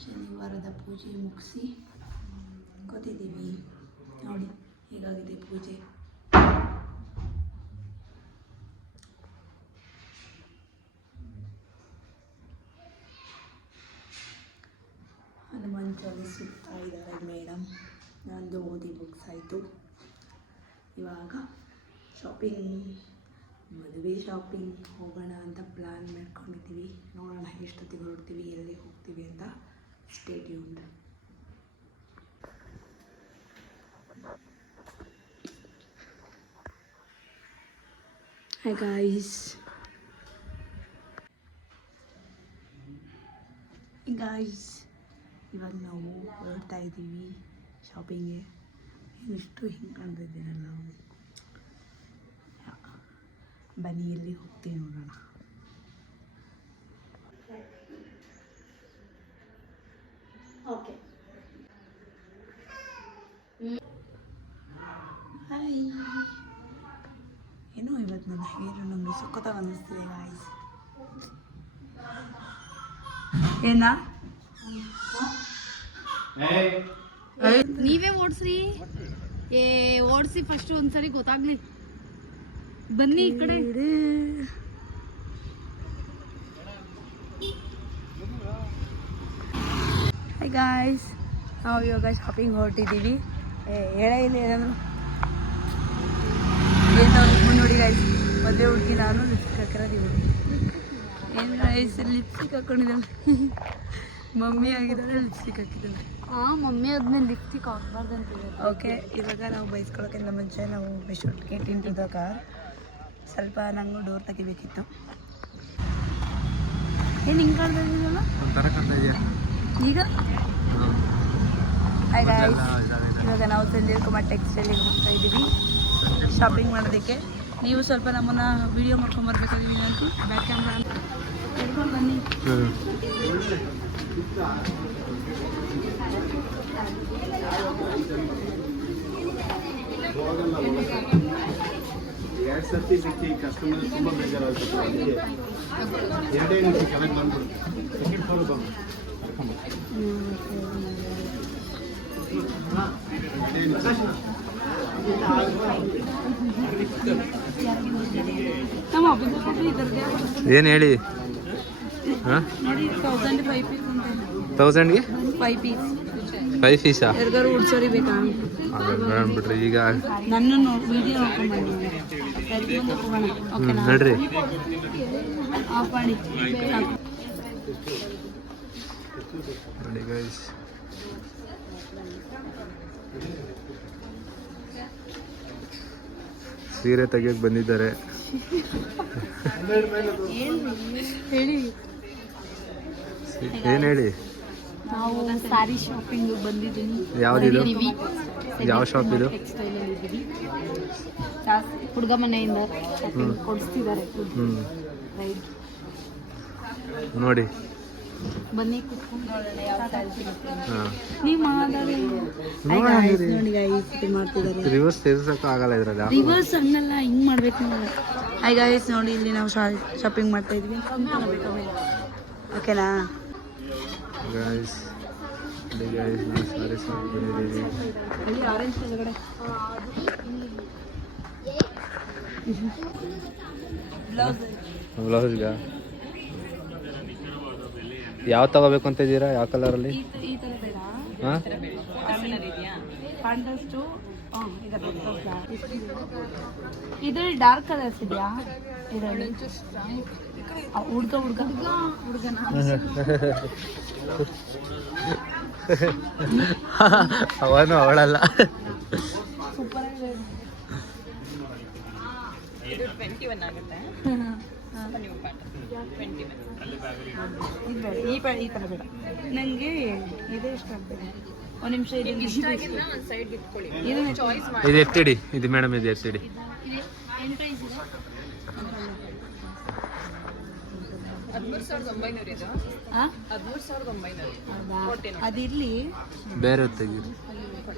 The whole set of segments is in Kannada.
ಶನಿವಾರದ ಪೂಜೆ ಮುಗಿಸಿ ಕೂತಿದ್ದೀವಿ. ನೋಡಿ ಹೇಗಾಗಿದೆ ಪೂಜೆ. ಹನುಮಾನ್ ಚಾಲಿಸುತ್ತಾ ಇದ್ದಾರೆ ಮೇಡಮ್. ನಂದು ಓದಿ ಬುಕ್ಸ್ ಆಯಿತು. ಇವಾಗ ಶಾಪಿಂಗ್, ಮದುವೆ ಶಾಪಿಂಗ್ ಹೋಗೋಣ ಅಂತ ಪ್ಲ್ಯಾನ್ ಮಾಡ್ಕೊಂಡಿದ್ದೀವಿ. ನೋಡೋಣ ಎಷ್ಟೊತ್ತಿಗೆ ಹೊರಡ್ತೀವಿ, ಎಲ್ಲಿಗೆ ಹೋಗ್ತೀವಿ ಅಂತ. Stay tuned. ಹಾಯ್ ಗಾಯ್ಸ್, ಇವಾಗ ನಾವು ಹೊರಡ್ತಾ ಇದ್ದೀವಿ ಶಾಪಿಂಗ್ಗೆ. ಇಷ್ಟು ಹಿಂಗೆ ಕಾಣ್ತಿದ್ದೀನಲ್ಲ ನಾವು. ಬನ್ನಿ ಎಲ್ಲಿ ಹೋಗ್ತೀವಿ ನೋಡೋಣ. Okay, hi. ಏನೋ ಇವತ್ತು ನನ್ನ ಹೇರು ನಮಗೆ ಸಖತ್ತಾಗಿ ಅನ್ನಿಸ್ತಿದೆ ಗಾಯ್ಸ್. ಏನಾ ನೀವೇ ಓಡಿಸ್ರಿ, ಓಡಿಸಿ ಫಸ್ಟ್ ಒಂದ್ಸರಿ ಗೊತ್ತಾಗ್ಲಿ. ಬನ್ನಿ ಈ ಕಡೆ. ಹಾಯ್ ಗಾಯ್ಸ್, ನಾವು ಇವಾಗ ಶಾಪಿಂಗ್ ಹೊರಟಿದ್ದೀವಿ. ಹೇಳ ಇಲ್ಲ ಏನಾದ್ರು ಏನು ನೋಡಿ ಗಾಯ್ಸ್. ಮದುವೆ ಹುಡುಗಿ ನಾನು ಲಿಪ್ಸ್ಟಿಕ್ ಹಾಕಿರೋದು ಇವಳು. ಏನು ಗಾಯ್ಸ್, ಲಿಪ್ಸ್ಟಿಕ್ ಹಾಕೊಂಡಿದ್ದಾಳೆ. ಮಮ್ಮಿ ಆಗಿದ್ದಾಳೆ, ಲಿಪ್ಸ್ಟಿಕ್ ಹಾಕಿದ್ದಾಳೆ. ಮಮ್ಮಿ ಆದ್ಮೇಲೆ ಲಿಪ್ಸ್ಟಿಕ್ ಹಾಕ್ಬಾರ್ದು ಅಂತ. ಓಕೆ, ಇವಾಗ ನಾವು ಬೈಸ್ಕೊಳ್ಳೋಕ್ಕಿಂತ ಮುಂಚೆ ನಾವು should get into the car. ಸ್ವಲ್ಪ ನಂಗೂ ಡೋರ್ ತೆಗಿಬೇಕಿತ್ತು. ಏನು ಹಿಂಗೆ ಕಾಣ್ತಾ ಇದ್ದೀನಲ್ಲ ಈಗ. ಹಾಯ್ ಗಾಯ್ಸ್, ಇವಾಗ ನಾವು ಸಂಜೀವ್ ಕುಮಾರ್ ಟೆಕ್ಸ್ಟೈಲಿಗೆ ಹೋಗ್ತಾ ಇದ್ದೀವಿ ಶಾಪಿಂಗ್ ಮಾಡೋದಕ್ಕೆ. ನೀವು ಸ್ವಲ್ಪ ನಮ್ಮನ್ನು ವೀಡಿಯೋ ಮಾಡ್ಕೊಂಬರ್ಬೇಕಾಗಿ ವಿನಂತಿ. ಬ್ಯಾಕ್ ಕ್ಯಾಮ್ರಾ ಹೇಳ್ಕೊಂಡು ಬನ್ನಿ. ಎರಡು ಸರ್ತಿ ಸಿಕ್ಕಿ ಕಸ್ಟಮರ್ ತುಂಬ ಬೇಜಾರಾಗ್ತದೆ. ಅದಕ್ಕೆ ಎರಡೇ ನಿಮಿಷ ಕನೆಕ್ಟ್ ಬಂದ್ಬಿಡುತ್ತೆ. ಟಿಕೆಟ್ ಫಾಲೋ ಬಂದು ಏನು ಹೇಳಿ. ನೋಡಿ 1005 ಪೀಸ್ ಅಂತ. 1000ಗೆ 5 ಪೀಸ್. 5 ಪೀಸಾ? ಯಾರಿಗಾರು ಉಡ್ಸೋರಿ ಬೇಕಾ? ಬಿಡ್ರಿ ಈಗ ನನ್ನನ್ನು ವಿಡಿಯೋ ಹಾಕೊಂಡ್ಬಂದು ಓಕೆನಾ? ನಡ್ರಿ ಆಫ್ ಮಾಡಿ ನೋಡಿ ಗೈಸ್. ಸೀರೆ ತೆಗಿಯೋಕೆ ಬಂದಿದ್ದಾರೆ. ಹೇಳಿ, ಏನು ಹೇಳಿ. ನಾವು ಸ್ಯಾರಿ ಶಾಪಿಂಗ್ ಬಂದಿದ್ದೀನಿ. ಯಾವುದಿದು? ಯಾವ ಶಾಪ್ ಇದು? ಟೆಕ್ಸ್ಟೈಲಲ್ಲಿ ಇದ್ದೀವಿ. ಹುಡುಗ ಮನೆಯಿಂದ ಕೊಡಿಸ್ತಿದ್ದಾರೆ. ನೋಡಿ ಬನ್ನಿ ಕುತ್ಕೊಂಡು ನೋಡೋಣ ಯಾವ ಸ್ಯಾರಿ ಸಿಗುತ್ತೆ. ಹಾಂ, ನೀವು ಮಾತಾಡಿ ನೋಡಿ ಗಾಯ್ಸ್ ಮಾಡ್ತಿದ್ದಾರೆ. ರಿವರ್ಸ್ ಸೇರ್ಸೋಕೆ ಆಗಲ್ಲ ಇದ್ರಲ್ಲಿ. ರಿವರ್ಸ್ ಹಂಗಲ್ಲ, ಹಿಂಗೆ ಮಾಡಬೇಕು. ಹಾಯ್ ಗಾಯ್ಸ್, ನೋಡಿ ಇಲ್ಲಿ ನಾವು ಶಾಪಿಂಗ್ ಮಾಡ್ತಾ ಇದ್ವಿ. ಓಕೆನಾ ಗೈಸ್? ಗೈಸ್ ನಾವು ಸಾರಿ ಶಾಪ್ ಬಂದಿದ್ದೀವಿ. ಇಲ್ಲಿ ಆರೆಂಜ್ ಕೆಳಗಡೆ ಬ್ಲೌಸ್ಗ ಯಾವ ತಗೋಬೇಕು ಅಂತ ಇದ್ದೀರಾ? ಯಾವ ಕಲರಲ್ಲಿ? ಈ ಥರ ಬೇಡ. ಹಾಂ, ಕಾಂಟ್ರಾಸ್ಟು. ಇದರಲ್ಲಿ ಡಾರ್ಕ್ ಕಲರ್ಸ್ ಇದೆಯಾ? ಇದರಲ್ಲಿ ಹುಡುಗನ ಅವನು ಅವಳಲ್ಲ. ಸೂಪರ್ ಆಗಿದೆ. ಈ ಥರ ಬೇಡ ನನಗೆ. ಇದೇ ಇಷ್ಟ ಆಗ್ತದೆ. ಒಂದು ನಿಮಿಷ ಇದು ಎತ್ತಿಡಿ. ಇದು ಮೇಡಮ್, ಇದು ಎತ್ತಿಡಿ. ಅದಿರ್ಲಿ, ಬೇರೆ ತೆಗಿ.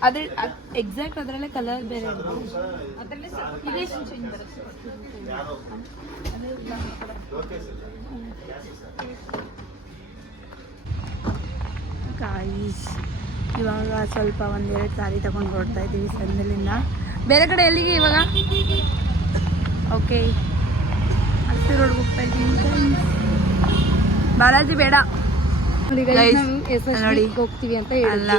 ಅದ್ರ ಎಕ್ಸಾಕ್ಟ್ ಅದರಲ್ಲೇ ಕಲರ್ ಬೇರೆ. ಗೈಸ್. ಇವಾಗ ಸ್ವಲ್ಪ ಒಂದೆರಡು ಸಾರಿ ತಗೊಂಡು ಹೊರಡ್ತಾ ಇದ್ದೀವಿ ಸಂದಲಿಂದ. ಬೇರೆ ಕಡೆ ಎಲ್ಲಿಗೆ ಇವಾಗ? ಓಕೆ, ಹಸಿ ರೋಡ್ಗೆ ಹೋಗ್ತಾ ಇದ್ದೀವಿ. ಬಾಲಾಜಿ ಬೇಡ Guys, ನೋಡಿ. ಹೋಗ್ತೀವಿ ಅಂತ ಅಲ್ಲ,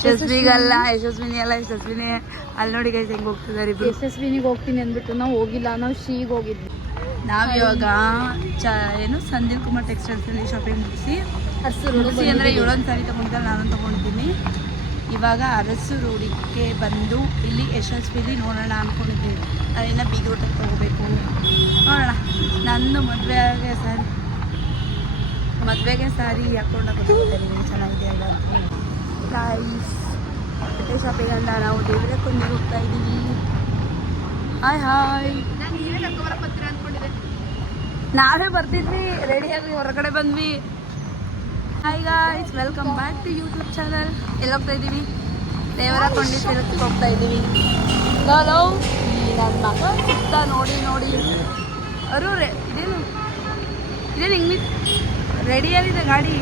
ಯಶಸ್ವಿಗಲ್ಲ, ಯಶಸ್ವಿನಿ ಅಲ್ಲ, ಯಶಸ್ವಿನಿ ಅಲ್ಲಿ ನೋಡಿ ಗೈಸ್ ಹೆಂಗೆ ಹೋಗ್ತಿದ್ದಾರೆ ಇಬ್ರು. ಯಶಸ್ವಿನಿಗೆ ಹೋಗ್ತೀನಿ ಅಂದ್ಬಿಟ್ಟು ನಾವು ಹೋಗಿಲ್ಲ, ನಾವು ಶ್ರೀಗೆ ಹೋಗಿದ್ವಿ. ನಾವಿವಾಗ ಏನು ಸಂದೀಪ್ ಕುಮಾರ್ ಟೆಕ್ಸ್ಟೈಲ್ಸಲ್ಲಿ ಶಾಪಿಂಗ್ ಮುಗಿಸಿ ಅಂದರೆ 7 ಸಾರಿ ತೊಗೊಂಡಿದ್ದಲ್ಲಿ ನಾನು ತೊಗೊಂಡಿದ್ದೀನಿ. ಇವಾಗ ಅರಸು ರೋಡಿಗೆ ಬಂದು ಇಲ್ಲಿ ಯಶಸ್ವಿಲಿ ನೋಡೋಣ ಅಂದ್ಕೊಂಡಿದ್ದೀವಿ. ನಾನಿನ್ನು ಬೀಗ್ರೂಟಲ್ಲಿ ತೊಗೋಬೇಕು, ನೋಡೋಣ. ನಂದು ಮದುವೆಗೆ ಸಾರಿ ಹಾಕೊಂಡು ಕೊಟ್ಟಿದ್ದೀನಿ, ಚೆನ್ನಾಗಿದೆ ಅಲ್ಲ ಗೈಸ್. ಬಟ್ಟೆ ಶಾಪಿಂಗ್ ಅಂತ ನಾವು ದೇವರ ಕೊಂಡಿ ಹೋಗ್ತಾ ಇದ್ದೀವಿ. ಹಾಯ್ ನಾವೇ ಬರ್ತಿದ್ವಿ, ರೆಡಿಯಾಗಿ ಹೊರಗಡೆ ಬಂದ್ವಿ. Hi guys, welcome back to YouTube channel. ಎಲ್ಲಿ ಹೋಗ್ತಾ ಇದ್ದೀವಿ? ದೇವರ ಕೊಂಡಿ ತಿರುಗಿ ಹೋಗ್ತಾ ಇದ್ದೀವಿ. ಹಲೋ, ನನ್ನ ಮಗ ಸುತ್ತ ನೋಡಿ ಅವರು ಇದೇನು ಇಂಗ್ಲೀಷ್ ರೆಡಿಯಾಗಿದೆ ಗಾಡಿ.